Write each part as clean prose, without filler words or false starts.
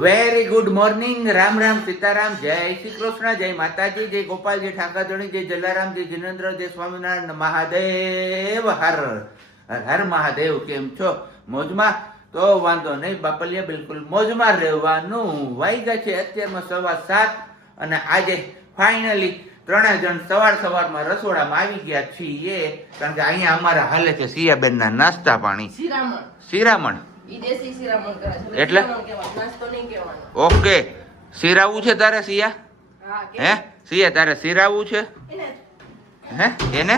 Very good morning. Ram Ram, Sitaram, જય શ્રી કૃષ્ણ, જય માતાજી, જય ગોપાલજી, ઠાકાધણી, જય જલારામ, જય જિનેન્દ્ર, જય સ્વામિનારાયણ, મહાદેવ હર હર મહાદેવ. કેમ છો? મોજમાં? તો વાંધો નહીં બાપલિયા, બિલકુલ મોજમાં રહેવાનું. વાગ્યા છે અત્યારમાં 7:15 અને આજે ફાઇનલી ત્રણે જણ સવારમાં રસોડામાં આવી ગયા છીએ. કારણ કે અહીંયા અમારા હાલે છે સિયાબેન ના નાસ્તા પાણી. શિરામણ એટલે ઓકે. સિરાવું છે તારે સિયા? હે સિયા તારે સિરાવું છે? હે એને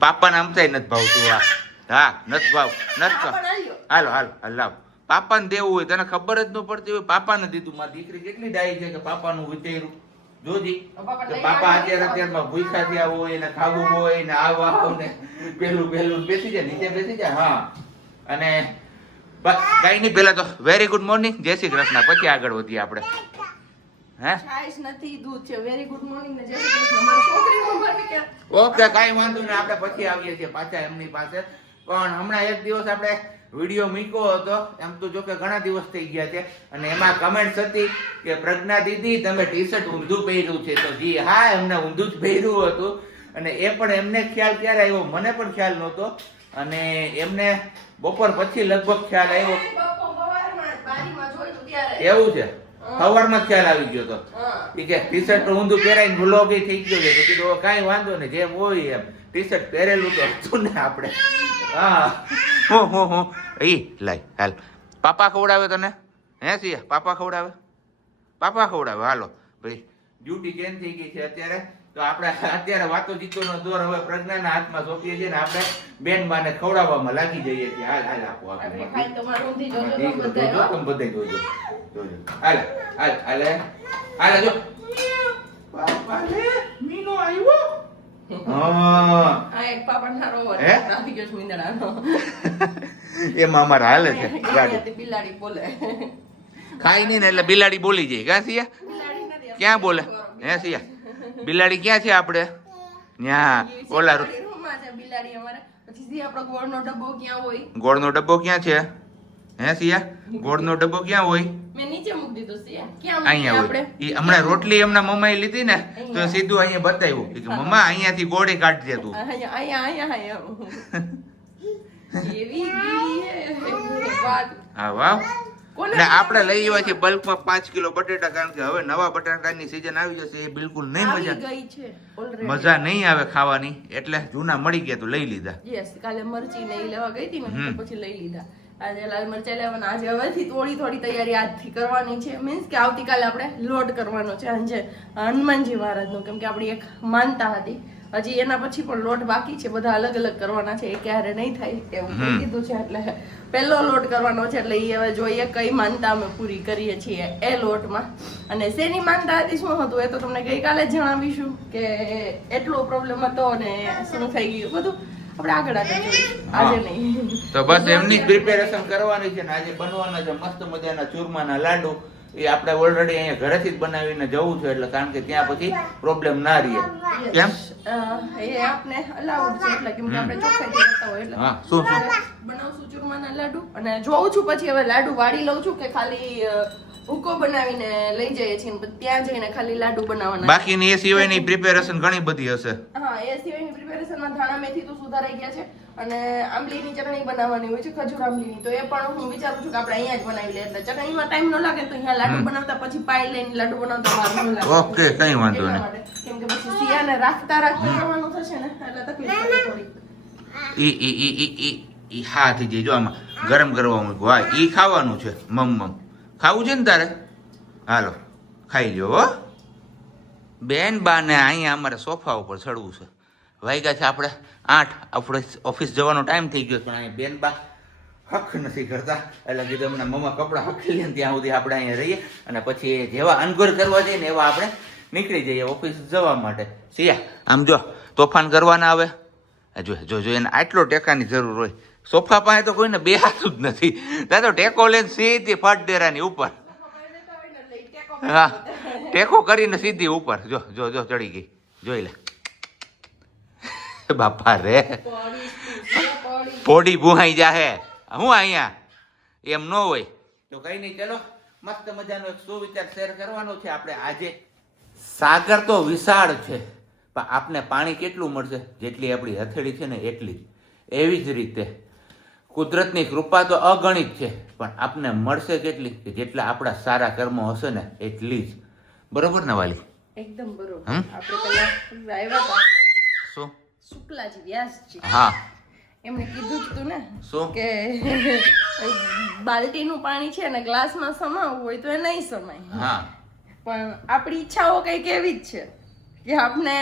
પાપાને આમતાય નથી ભાવતું. હા નથી ભાવ નથી. હાલો હાલો હાલ લાવ. પાપાને દેવું હોય તને ખબર જ ન પડતી હોય. પાપાને દીધું. મારી દીકરી કેટલી ડાઈ છે કે પાપાનું વિચાર્યું. જોજી પાપા અત્યારમાં ભૂખા થયા હોય ને ખાવું હોય ને આવા ને પેલું બેસી જાય, નીચે બેસી જાય. હા અને કઈ નહીં, પેલા તો વેરી ગુડ મોર્નિંગ, જય શ્રી કૃષ્ણ, પછી આગળ વધીએ આપણે. હે ઓકે કઈ વાંધો નહીં, આપણે પછી આવીએ છીએ પાછા એમની પાસે. પણ હમણાં એક દિવસ આપણે વિડીયો મૂક્યો હતો, એમ તો જો કે ઘણા દિવસ થઈ ગયા છે, અને એમાં કમેન્ટ હતી કે પ્રજ્ઞા દીદી તમે ટી શર્ટ ઊંધું પહેર્યું છે. તો જી હા, એમને ઊંધું જ પહેર્યું હતું, અને એ પણ એમને ખ્યાલ ક્યારે આવ્યો મને પણ ખ્યાલ નહોતો, અને એમને બપોર પછી લગભગ ખ્યાલ આવ્યો. એવું છે? સવારમાં ખ્યાલ આવી ગયો તો કે ટી શર્ટ ઊંધું પહેરાઈને વ્લોગ થઈ ગયો છે. તો કીધું કાંઈ વાંધો નહીં, જેમ હોય એમ. ટી શર્ટ પહેરેલું તો હતું ને આપણે. હા હું ઈ લાય હાલ. પાપા ખવડાવે તને? હે સિયા પાપા ખવડાવે? પાપા ખવડાવે. હાલો ભાઈ, ડ્યુટી ચેન્જ થઈ ગઈ છે અત્યારે. તો આપણે અત્યારે વાતો જીતોનો દોર હવે પ્રજ્ઞાના હાથમાં સોંપીએ છીએ ને આપણે બેન બાને ખવડાવવામાં લાગી જઈએ છીએ. હાલ હાલ આપો આપણે બધાય જોજો. હાલ હાલ હાલ હાલ જો બાપા રે મીનો આવ્યો. એમાં અમારે હાલે છે બિલાડી બોલે. ખાઈ નહીં ને એટલે બિલાડી બોલી જાય. ક્યાં સિયા? ક્યાં બોલે? હે સિયા બિલાડી ક્યાં છે આપણે? ત્યાં ઓલા ગોળનો ડબ્બો ક્યાં છે? હે સિયા ગોળનો ડબ્બો ક્યાં હોય? અહીંયા હોય. ઈ હમણાં રોટલી એમના મમ્માએ લીધી ને તો સીધું અહીંયા બતાવ્યું કે મમ્મા અહીંયાથી ગોળી કાઢજે તું. હા વાહ. અને આપણે લઈ આવ્યા છીએ બલ્કમાં 5 કિલો બટેટા, કારણ કે હવે નવા બટાકાની સીઝન આવી જશે. એ બિલકુલ નહીં મજા નહીં આવે ખાવાની, એટલે જૂના મળી ગયા તો લઈ લીધા. કાલે મરચી નહીં લેવા ગઈ હતી ને પછી લઈ લીધા. આજે લાલ મરચા લેવાના. આજે હવેથી થોડી તૈયારી આજથી કરવાની છે. મીન્સ કે આવતીકાલે આપણે લોડ કરવાનો છે આજે હનુમાનજી મહારાજનો, કેમ કે આપણી એક માનતા હતી. હજી એના પછી પણ લોટ બાકી છે, બધા અલગ અલગ કરવાના છે. એ ક્યારે નહીં થાય એવું કીધું છે, એટલે પહેલો લોટ કરવાનો છે. એટલે એ હવે જોઈએ કઈ માનતા અમે પૂરી કરીએ છીએ એ લોટમાં. અને શેની માનતા હતી, શું હતું, એ તો તમને ગઈકાલે જ જણાવીશું કે એટલો પ્રોબ્લેમ હતો અને શું થઈ ગયું બધું આપણે આગળ જોઈએ. આજે નહીં તો બસ એમની જ પ્રિપેરેશન કરવાની છે ને આજે બનવાના છે મસ્ત મજાના ચૂરમાના લાડુ. એ આપણે ઓલરેડી અહીંયા ઘરેથી જ બનાવીને જવું છે, એટલે કારણ કે ત્યાં પછી પ્રોબ્લેમ ના રહે. કેમ એ આપને અલાઉડ છે, એટલે કેમ કે આપણે ચોખ્ખાઈ કરતા હોય એટલે હા શું બનાવશું ચૂરમાના લાડુ. અને જોઉં છું પછી હવે લાડુ વાળી લઉં છું કે ખાલી ભૂકો બનાવીને લઈ જઈએ છીએ, ત્યાં જઈને ખાલી લાડુ બનાવવાના. બાકીની એ સિવાયની પ્રિપેરેશન ઘણી બધી હશે. હા એ સિવાયની પ્રિપેરેશનમાં ધાણા મેથી તો સુધારાઈ ગયા છે, અને આંબલીની ચટણી બનાવવાની હોય છે, ખજૂર આંબલીની. તો એ પણ હું વિચારું છું કે આપણે અહીંયા જ બનાવી લઈએ, એટલે ચટણીમાં ટાઈમ ન લાગે તો અહીંયા લાડુ બનાવતા પછી પાઈ લઈને લાડુ બનાવતા વાર ન લાગે. ઓકે કઈ વાંધો નહીં. કેમ કે પછી સિયાને રાખતા જવાનું થશે ને એટલે તકલીફ પડે થોડી. ઈ હા થઈ જાય. જો આમાં ગરમ કરવા મૂકવું. હા ઈ ખાવાનું છે. મમ ખાવું છે ને તારે? હાલો ખાઈ લ્યો હો. બેન બા ને અહીંયા અમારે સોફા ઉપર ચડવું છે. વાગ્યા છે આપણે 8. આપણે ઓફિસ જવાનો ટાઈમ થઈ ગયો, પણ અહીંયા બેન બા હક નથી કરતા, એટલે કીધું એમના મમ્મા કપડાં હકી લે ત્યાં સુધી આપણે અહીંયા રહીએ, અને પછી જેવા અનગોર કરવા જઈએ ને એવા આપણે નીકળી જઈએ ઓફિસ જવા માટે. સિયા આમ જો તોફાન કરવાના આવે જો એને આટલો ટેકાની જરૂર હોય. સોફા પાસે તો કોઈને બેહાતું જ નથી. ત્યાં તો ટેકો લઈને સીધી ફટ ડેરાની ઉપર. હા ટેકો કરીને સીધી ઉપર. જો ચડી ગઈ, જોઈ લે. બાપા રે પોડી ભૂહાઈ જાહે. હું અહીંયા એમ ન હોય. તો કઈ નહીં, ચલો મસ્ત મજાનો એક સુવિચાર શેર કરવાનો છે આપણે આજે. સાગર તો વિશાળ છે, પણ આપને પાણી કેટલું મળશે? જેટલી આપણી હથેળી છે ને એટલી જ. એવી જ રીતે કુદરતની કૃપા તો અગણિત છે, પણ આપને મળશે કેટલી? કે જેટલા આપણા સારા કર્મો હશે ને એટલી જ. બરોબર ને વાલી? એકદમ બરોબર. આપણે પેલા આવ્યા હતા શું શુક્લાજી વ્યાસજી, હા એમને કીધું જ તું ને શું કે બાલટીનું પાણી છે ને ગ્લાસમાં સમાવવું હોય તો એ નહીં સમાય. હા પણ આપણી ઈચ્છાઓ કંઈક એવી જ છે કે આપણે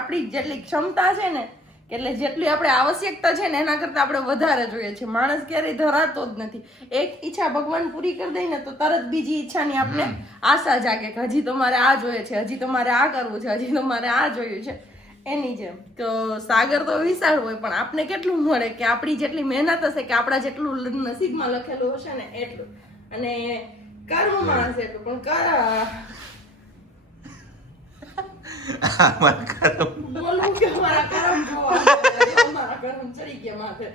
આપણી જેટલી ક્ષમતા છે ને એટલે જેટલી આપણે આવશ્યકતા છે ને એના કરતા આપણે વધારે જોઈએ છે. માણસ ક્યારેય ધરાતો જ નથી. એક ઈચ્છા ભગવાન પૂરી કરી દે ને તો તરત બીજી ઈચ્છાની આપણે આશા જાગે કે હજી તો મારે આ જોઈએ છે, હજી તો મારે આ કરવું છે, હજી તો મારે આ જોયું છે. એની જેમ તો સાગર તો વિશાળ હોય, પણ આપણે કેટલું મળે કે આપણી જેટલી મહેનત હશે કે આપણા જેટલું નસીબમાં લખેલું હશે ને એટલું, અને કર્મમાં હશે એટલું. પણ બોલું કે મારા કર્મ જોવા, મારા કર્મ ચડી ગયા માથે.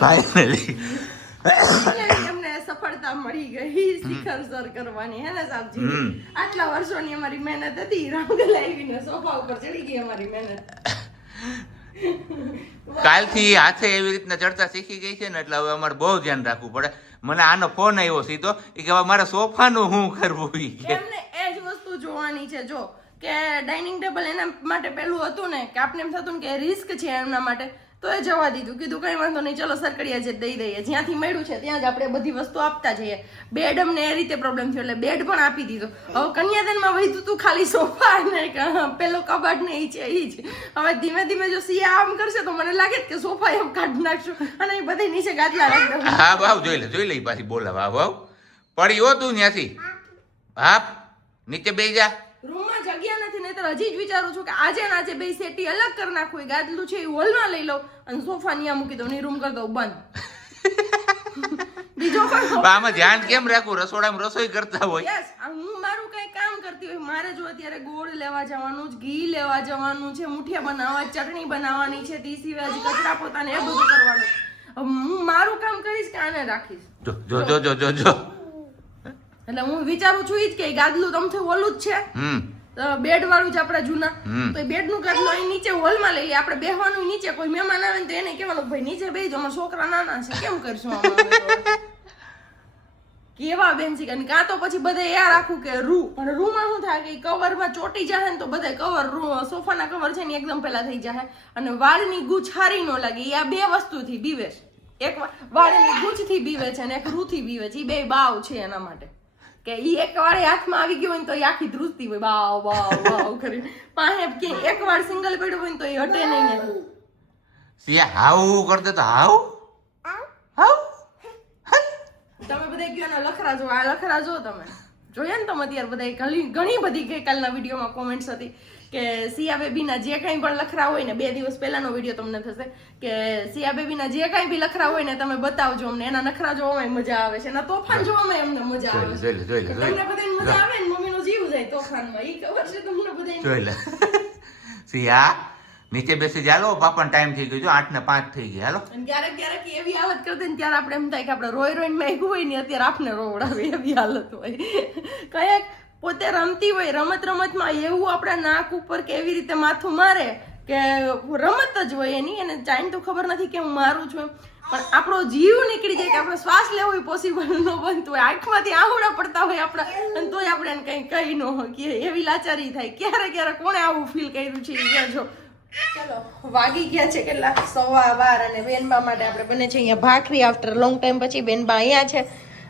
ફાઇનલી એમને સફળતા મળી ગઈ શિખર સર કરવાની, હે ને સાહેબજી? આટલા વર્ષોની અમારી મહેનત હતી, રામગલ આવીને સોફા ઉપર ચડી ગઈ અમારી મહેનત. કાલથી હાથે એવી રીતના ચડતા શીખી ગઈ છે ને એટલે હવે અમારે બહુ ધ્યાન રાખવું પડે. મને આનો ફોન આવ્યો સીધો કે હવે મારા સોફાનું શું કરવું? એમને એ જ વસ્તુ જોવાની છે. જો કે ડાઇનિંગ ટેબલ એના માટે પેલું હતું ને કે આપણે એમ થતું ને કે રિસ્ક છે એમના માટે, તો એ જવા દીધું. કીધું કઈ વાંધો નહીં, ચલો સરકડિયા જે દઈ દઈએ, જ્યાંથી મળ્યું છે ત્યાં જ આપણે બધી વસ્તુ આપતા જઈએ. બેડ અમને એ રીતે પ્રોબ્લેમ થયો એટલે બેડ પણ આપી દીધો. હવે કન્યાદાનમાં વહીતું તું ખાલી સોફા ને પેલો કબાટ ને ઈ છે ઈ જ. હવે ધીમે ધીમે જો સિયા આમ કરશે તો મને લાગે કે સોફા એમ કાઢી નાખશું અને એ બધી નીચે ગાદલા રાખી દઉં. હા ભાવ જોઈ લે પાછી બોલાવા. ભાવ પડી હો તું ત્યાંથી, હા નીચે બેસી જા. રૂમમાં જગ્યા નથી, નહીતર હજી જ વિચારું છું કે આજે ને આજે બે સેટી અલગ કરી નાખું, ગાદલું છે એ હોલમાં લઈ લઉં અને સોફા ત્યાં મૂકી દઉં, ની રૂમ કરી દઉં બંધ. બીજો કોઈ આમાં ધ્યાન કેમ રાખવું? રસોડામાં રસોઈ કરતા હોય. યસ, હું મારું કઈ કામ કરતી હોય, મારે જો અત્યારે ગોળ લેવા જવાનું છે, ઘી લેવા જવાનું છે, મુઠિયા બનાવવા, ચટણી બનાવવાની છે, તે સિવાય હજી કચરા પોતાને એ બધું કરવાનું. હું મારું કામ કરીશ કે આને રાખીશ? જો એટલે હું વિચારું છું ઈ જ કે ગાદલું તમથી ઓલું જ છે, બેડ વાળું જ આપડા જૂના, તો એ બેડ નું ગાદલું અહીં નીચે હોલમાં લઈ લઈએ. આપણે બેહવાનું નીચે, કોઈ મહેમાન આવે ને તો એને કહેવાનું ભાઈ નીચે બેસજો, અમારા છોકરા નાના છે, કેમ કરશું આમાં? કેવા બેન છે. કાં તો પછી બધે એ રાખું કે પણ રૂમાં શું થાય કે કવરમાં ચોટી જાય ને તો બધા કવર સોફાના કવર છે ને એકદમ પેલા થઈ જાય અને વાળની ગૂંચ હારી ન લાગે. આ બે વસ્તુથી બીવે છે. એક વાળની ગૂંચથી બીવે છે અને એક રૂથી બીવે છે. એ બે બાવ છે એના માટે કે ઈ એક વાળે હાથમાં આવી ગયો હોય ને તો એ આખી ધ્રુજતી હોય બાવ બાવ બાવ કરીને. પાસે કે એક વાળ સિંગલ પડ્યો હોય ને તો એ હટે નહીં ને. સિયા હાવ કરતે તો હાવ તમે બધા કયો ને લખરા જો, આ લખરા જો તમે જોયા ને તમે અત્યારે બધા ઘણી બધી ગઈકાલના વિડીયોમાં કોમેન્ટ્સ હતી કે સિયા બેબીના જે કાંઈ પણ લખરા હોય ને, 2 દિવસ પહેલાનો વિડીયો તમને થશે કે સિયા બેબીના જે કાંઈ બી લખરા હોય ને તમે બતાવજો અમને. એના નખરા જોવામાં મજા આવે છે, એના તોફાન જોવામાં અમને મજા આવે છે. તમને બધાને મજા આવે ને, મમ્મીનો જીવ જાય તોફાનમાં, ઈ ખબર છે તમને બધાને. જોઈ લે સિયા નીચે બેસી ચાલો, પાપા ટાઈમ થઈ ગયો, 8:05 થઈ ગયા. હાલો. ક્યારેક ક્યારેક એવી હાલત કરતી ને ત્યારે આપણે એમ થાય કે આપણે રોઈ રોઈને માંગ્યું હોય ને અત્યારે આપને રોવડાવે એવી હાલત હોય. કયેક પોતે રમતી હોય, રમતમાં એવું આપણા નાક ઉપર કેવી રીતે માથું મારે કે રમત જ હોય એની, એને ચાઈન તો ખબર નથી કે હું મારું છું એમ, પણ આપણો જીવ નીકળી જાય કે આપણે શ્વાસ લેવો પોસિબલ ન બનતું હોય, આંખમાંથી આહુડા પડતા હોય આપણા, અને તોય આપણે એને કઈ કહી ન હોય, એવી લાચારી થાય. ક્યારે કોણે આવું ફીલ કર્યું છે કહેજો. ચલો વાગી ગયા છે કેટલા 12:15 અને બેનબા માટે આપણે બને છે અહીંયા ભાખરી. આફ્ટર લોંગ ટાઈમ પછી બેનબા અહીંયા છે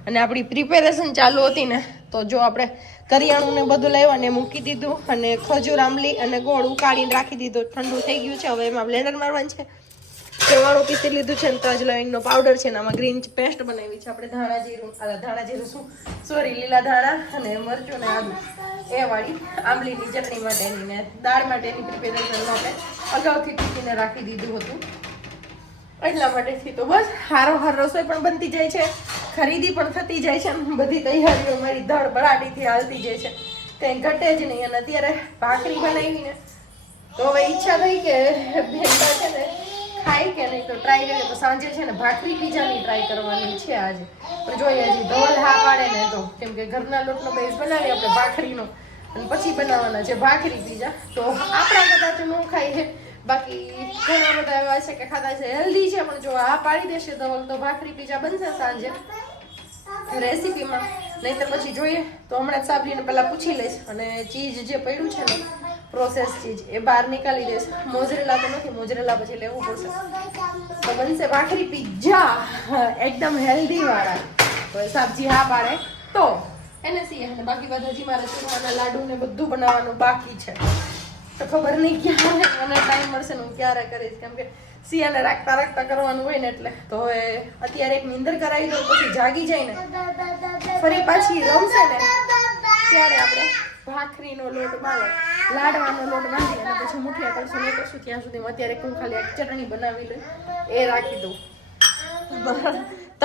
અને આપણી પ્રિપેરેશન ચાલુ હતી ને તો જો આપણે કરિયાણું ને બધું લાવ્યા ને મૂકી દીધું અને ખજૂર આંબલી અને ગોળ ઉકાળીને રાખી દીધું, ઠંડુ થઈ ગયું છે. હવે એમાં બ્લેન્ડર મારવાનું છે. ચવાણું પીસી લીધું છે, તજ લવિંગનો પાવડર છે, આમાં ગ્રીન પેસ્ટ બનાવી છે આપણે, ધાણા જીરું લીલા ધાણા અને મરચું ને આદુ એ વાળી આંબલીની ચટણી માટેની ને દાળ માટેની પ્રિપેરેશન આપણે અગાઉથી પીસીને રાખી દીધું હતું. એટલા માટેથી તો બસ હારો રસોઈ પણ બનતી જાય છે, ખરીદી પણ થતી જાય છે, બધી તૈયારીઓ મારી ધડબડાટીથી હાલતી જાય છે, કંઈ ઘટે જ નહીં. અને અત્યારે ભાખરી બનાવીને તો હવે ઈચ્છા થઈ કે ભેંડા છે ને થાય કે નહીં તો ટ્રાય કરીએ. તો સાંજે છે ને ભાખરી પીઝાની ટ્રાય કરવાની છે આજે. પણ જોઈએ હજી ધવલ હા પાડે ને તો, કેમ કે ઘરના લોટનો બેઝ બનાવીએ આપણે ભાખરીનો અને પછી બનાવવાના છે ભાખરી પીઝા. તો આપણા કદાચ ન ખાઈએ, બાકી ઘણા બધા એવા છે કે ખાતા છે હેલ્ધી છે, પણ જો આ પાડી દેશે ધવલ તો ભાખરી પીઝા બનશે સાંજે રેસીપીમાં. નહીં તો પછી જોઈએ. તો હમણાં સાબલીને પહેલા પૂછી લઈશ અને ચીઝ જે પડ્યું છે ને પ્રોસેસ ચીજ એ બહાર નીકાળી દઈશ. મોઝરેલા તો નથી, મોઝરેલા પછી લેવું પડશે. તો બનશે ભાખરી પિઝા એકદમ હેલ્ધી વાળા. તો સબ્જી હા પાડે તો એને સી અને બાકી બધા હજી મારે ચૂરમાના લાડુ ને બધું બનાવવાનું બાકી છે. તો ખબર નહીં ક્યારે મને ટાઈમ મળશે ને હું ક્યારે કરીશ, કેમ કે સિયાને રાખતા રાખતા કરવાનું હોય ને એટલે. તો હવે અત્યારે એક નીંદર કરાવી દઉં, પછી જાગી જાય ને ફરી પાછી રમશે ને ત્યારે આપણે ભાખરીનો લોટ બાંધો, લાડવાનો લોટ બાંધી અને પછી મુઠિયા કરશું નહીં કરશું ત્યાં સુધી અત્યારે હું ખાલી એક ચટણી બનાવી લઉં, એ રાખી દઉં.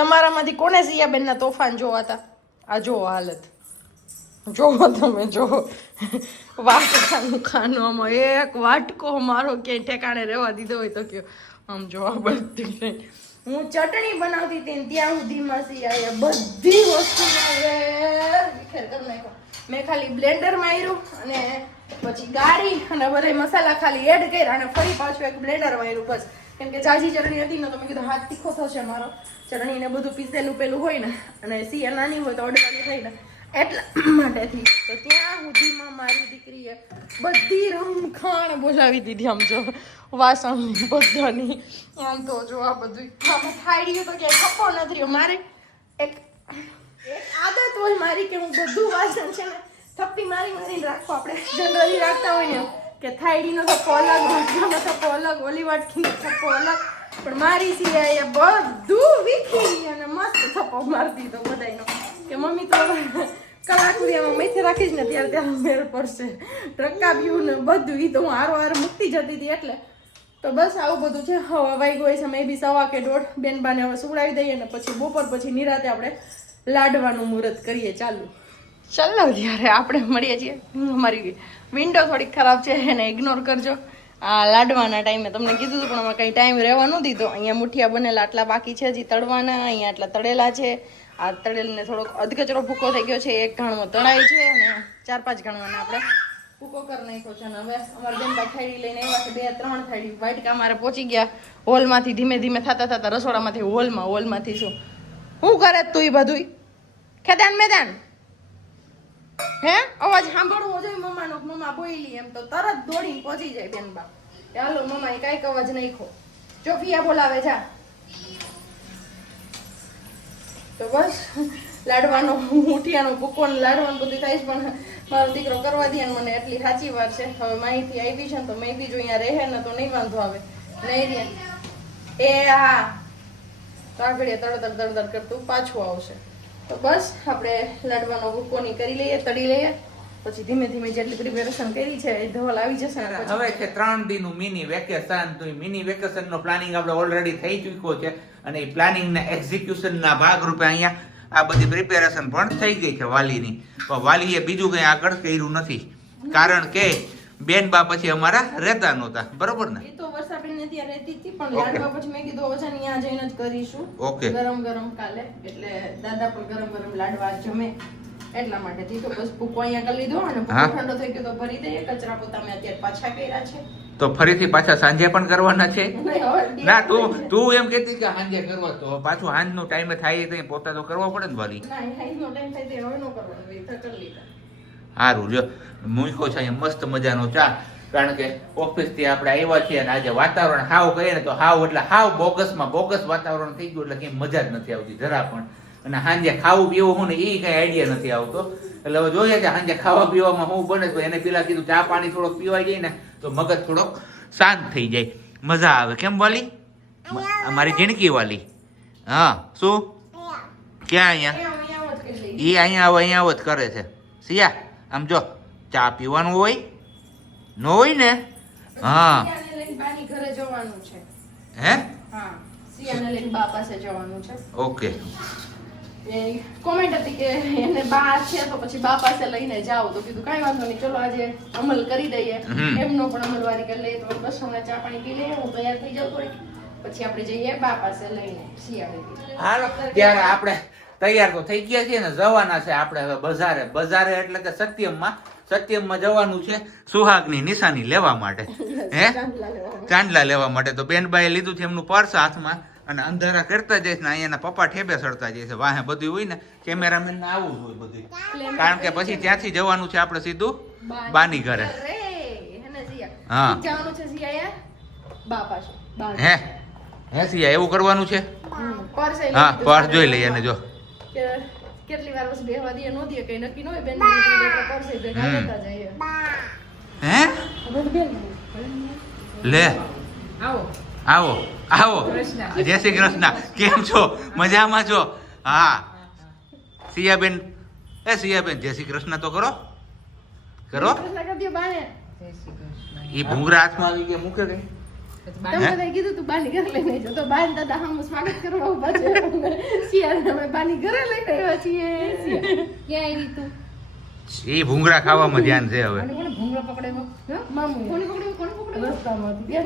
તમારામાંથી કોને સિયાબેનના તોફાન જોવાતા? આ જો હાલત જોવો તમે, જો વાટકાનું ખાનવામાં એક વાટકો મારો ક્યાંય ઠેકાણે રહેવા દીધો હોય તો કયો. આમ જો આ બધી હું ચટણી બનાવતી હતી ત્યાં સુધીમાં સિયાએ બધી વસ્તુ વિખેર કરી નાખ્યો. મેં ખાલી બ્લેન્ડર માર્યું અને પછી ગાળી અને બધા મસાલા ખાલી એડ કર્યા અને ફરી પાછું એક બ્લેન્ડર માર્યું બસ. કેમ કે જાજી ચટણી હતી ને તો મેં કીધું હાથ તીખો થશે મારો, ચટણી ને બધું પીસેલું પેલું હોય ને અને સિયા નાની હોય તો અડવાની થઈ ને એટલા માટેથી. તો ત્યાં સુધીમાં મારી દીકરીએ બધી રમખાણ બોલાવી દીધી. આમ જો વાસણ બધાની આમ તો જો આ બધું આમાં થાળીઓ તો ક્યાંય ખપો નથી રહ્યો. મારે એક આદત હોય મારી કે હું બધું વાસણ છે ને થપ્પી મારી મારીને રાખો. આપણે જનરલી રાખતા હોય ને કે થાળીનો થપ્પો અલગ, વાટકાનો થપ્પો અલગ, ઓલી વાટકીનો થપ્પો અલગ, પણ મારી સિવાય બધું વીખી અને મસ્ત થપ્પો મારી દીધો બધાનો કે મમ્મી તો કલાક સુધી આમાં મેથી રાખીશ ને ત્યારે ત્યારે મેળ પડશે. રકાબ્યું ને બધું એ તો હું હારો હાર મૂકતી જતી હતી એટલે. તો બસ આવું બધું છે. હવે વાઈ ગયો છે મે બી 1:15 કે 1:30. બેનબાને હવે સુવડાવી દઈએ ને પછી બપોર પછી નિરાતે આપણે લાડવાનું મુહૂર્ત કરીએ. ચાલો ત્યારે આપણે મળીએ છીએ. અમારી વિન્ડો થોડીક ખરાબ છે એને ઇગ્નોર કરજો. આ લાડવાના ટાઈમે તમને કીધું હતું પણ આમાં કંઈ ટાઈમ રહેવા ન દીધો. અહીંયા મુઠિયા બનેલા આટલા બાકી છે હજી તળવાના, અહીંયા આટલા તળેલા છે. આ તળેલને થોડોક અધકચરો ભૂકો થઈ ગયો છે, એક ઘાણમાં તળાય છે અને 4-5 ઘાણવાને આપણે ભૂકો કરી નાખ્યો છે. અને હવે અમારા બેનબા થાળી લઈને આવ્યા છે, 2-3 થાળી વાટકા અમારે પહોંચી ગયા હોલમાંથી. ધીમે ધીમે થતા રસોડામાંથી હોલમાંથી શું કરે તું એ બધું ખેદાન મેદાન હે અવાજ સાંભળવો જોઈએ મમ્માનો. મમ્મા બોલી એમ તો તરત દોડીને પહોંચી જાય બેનબા. ચાલો મમ્મા એ કાંઈક અવાજ નાખ્યો. ચોફિયા બોલાવે જા. તો બસ લાડવાનો મુઠિયાનો ભૂકો ને લાડવાનું બધું થાય છે, પણ મારો દીકરો કરવા દે મને એટલી સાચી વાત છે. હવે માહિતી આવી છે ને તો મેં જો અહીંયા રહે ને તો નહીં વાંધો આવે. નહીં રે એ હા કાગડીએ તડતડ કરતું પાછું આવશે. તો બસ આપણે લાડવાનો ભૂકોની કરી લઈએ, તળી લઈએ, પછી ધીમે ધીમે જેટલી પ્રિપેરેશન કરી છે એ ધવલ આવી જશે. હવે છે 3 દિનનું મિની વેકેશન. તો મિની વેકેશન નો પ્લાનિંગ આપણે ઓલરેડી થઈ ચૂક્યો છે અને એ પ્લાનિંગ ના એક્ઝિક્યુશન ના ભાગરૂપે અહીંયા આ બધી પ્રિપેરેશન પણ થઈ ગઈ છે વાલીની. પણ વાલીએ બીજું કંઈ આગળ કર્યું નથી, કારણ કે બેનબા પછી અમારા રહેતા નહોતા, બરોબર ને? એ તો વર્ષાબેન ને ત્યાં રહેતી હતી, પણ લાડવા પછી મેં કીધું હવે અહીંયા જઈને જ કરીશું. ઓકે, ગરમ કાલે એટલે દાદા પણ ગરમ લાડવા જમે એટલા માટે તો બસ ભૂકો અહીંયા કરી લીધો અને ભૂકો ઠંડો થઈ ગયો તો ભરી દઈએ. કચરા પોતા મેં અત્યારે પાછા કર્યા છે, તો ફરીથી પાછા સાંજે પણ કરવાના છે? ના, તું એમ કહેતી કે સાંજે કરવા, તો પાછું સાંજનો ટાઈમે થાય તો પોતા તો કરવા પડે ને વાલી. ના, સાંજનો ટાઈમ થાય તે હવે નો કરવાનો, એ તો કરી લીધા. સારું, લ્યો મૂકો છે અહીંયા મસ્ત મજાનો ચા, કારણ કે ઓફિસ થી આપણે આવ્યા છીએ અને આજે વાતાવરણ હાવ કહીએ ને તો હાવ એટલે હાવ બોગસ વાતાવરણ થઈ ગયું, એટલે કઈ મજા જ નથી આવતી જરા પણ. અને સાંજે ખાવું પીવું હું ને એ કઈ આઈડિયા નથી આવતો. એટલે હવે જોઈએ કે સાંજે ખાવા પીવામાં શું બને. તો એને પેલા કીધું ચા પાણી થોડોક પીવાઈ જાય ને તો મગજ થોડોક શાંત થઈ જાય, મજા આવે. કેમ વાલી? અમારી જિંદગી વાલી. હા, શું ક્યાં? અહીંયા એ અહીંયા આવો જ કરે છે. સિયા આમ જો, ચા પીવાનું હોય ન હોય ને? હા, ઘરે જવાનું છે. હે? હા, સિયાને લઈને બા પાસે જવાનું છે. ઓકે. કોમેન્ટ હતી કે એને બા છે તો પછી બા પાસે લઈને જાવ, તો કીધું કાંઈ વાંધો નહીં, ચલો આજે અમલ કરી દઈએ. એમનો પણ અમલવારી કરી લઈએ. તો બસ હમણાં ચા પાણી પી લઈએ, હું તૈયાર થઈ જાઉં થોડીક, પછી આપણે જઈએ બા પાસે લઈને શિયાળેથી. હાલો ત્યારે આપણે તૈયાર તો થઈ ગયા છીએ ને જવાના છે આપણે હવે બજારે એટલે કે સત્યમમાં જવાનું છે સુહાગની નિશાની લેવા માટે હે ચાંદલા લેવા માટે. તો બેનબાએ લીધું છે એમનું પર્સ હાથમાં અને અંધારા કરતા જઈશ ને અહીંયાના પપ્પા ઠેબે સડતા જઈશ. વાહે બધું હોય ને કેમેરામેન ને આવું જ હોય બધું, કારણ કે પછી ત્યાંથી જવાનું છે આપણે સીધું બાની ઘરે. હા જવાનું છે શિયાળે બા પાસે. હે સિયા એવું કરવાનું છે. પર્સ હા પર્સ જોઈ લઈએ અને જો કેટલી વાર બસ બેહવા દે નો દે કઈ નક્કી ન હોય. બેન પર્સ ભેગા લેતા જઈએ. હે લે આવો આવો જય શ્રી કૃષ્ણ. કેમ છો? મજામાં છો? હા સિયાબેન જય શ્રી કૃષ્ણ તો કરો ઈ ભૂંગરા હાથમાં આવી ગયા મૂકે કઈ. તમે બધાએ કીધું તું બાની ઘરે લઈને આવજો તો બાન દાદા હમ સ્વાગત કરવા ઉભા છે. શિયાળે અમે બાની ઘરે લઈને આવ્યા છીએ. ક્યાં આવી તું? ઈ ભૂંગરા ખાવામાં ધ્યાન છે હવે. કોને પકડ્યો? મામુ. કોને પકડ્યો? રસ્તામાંથી.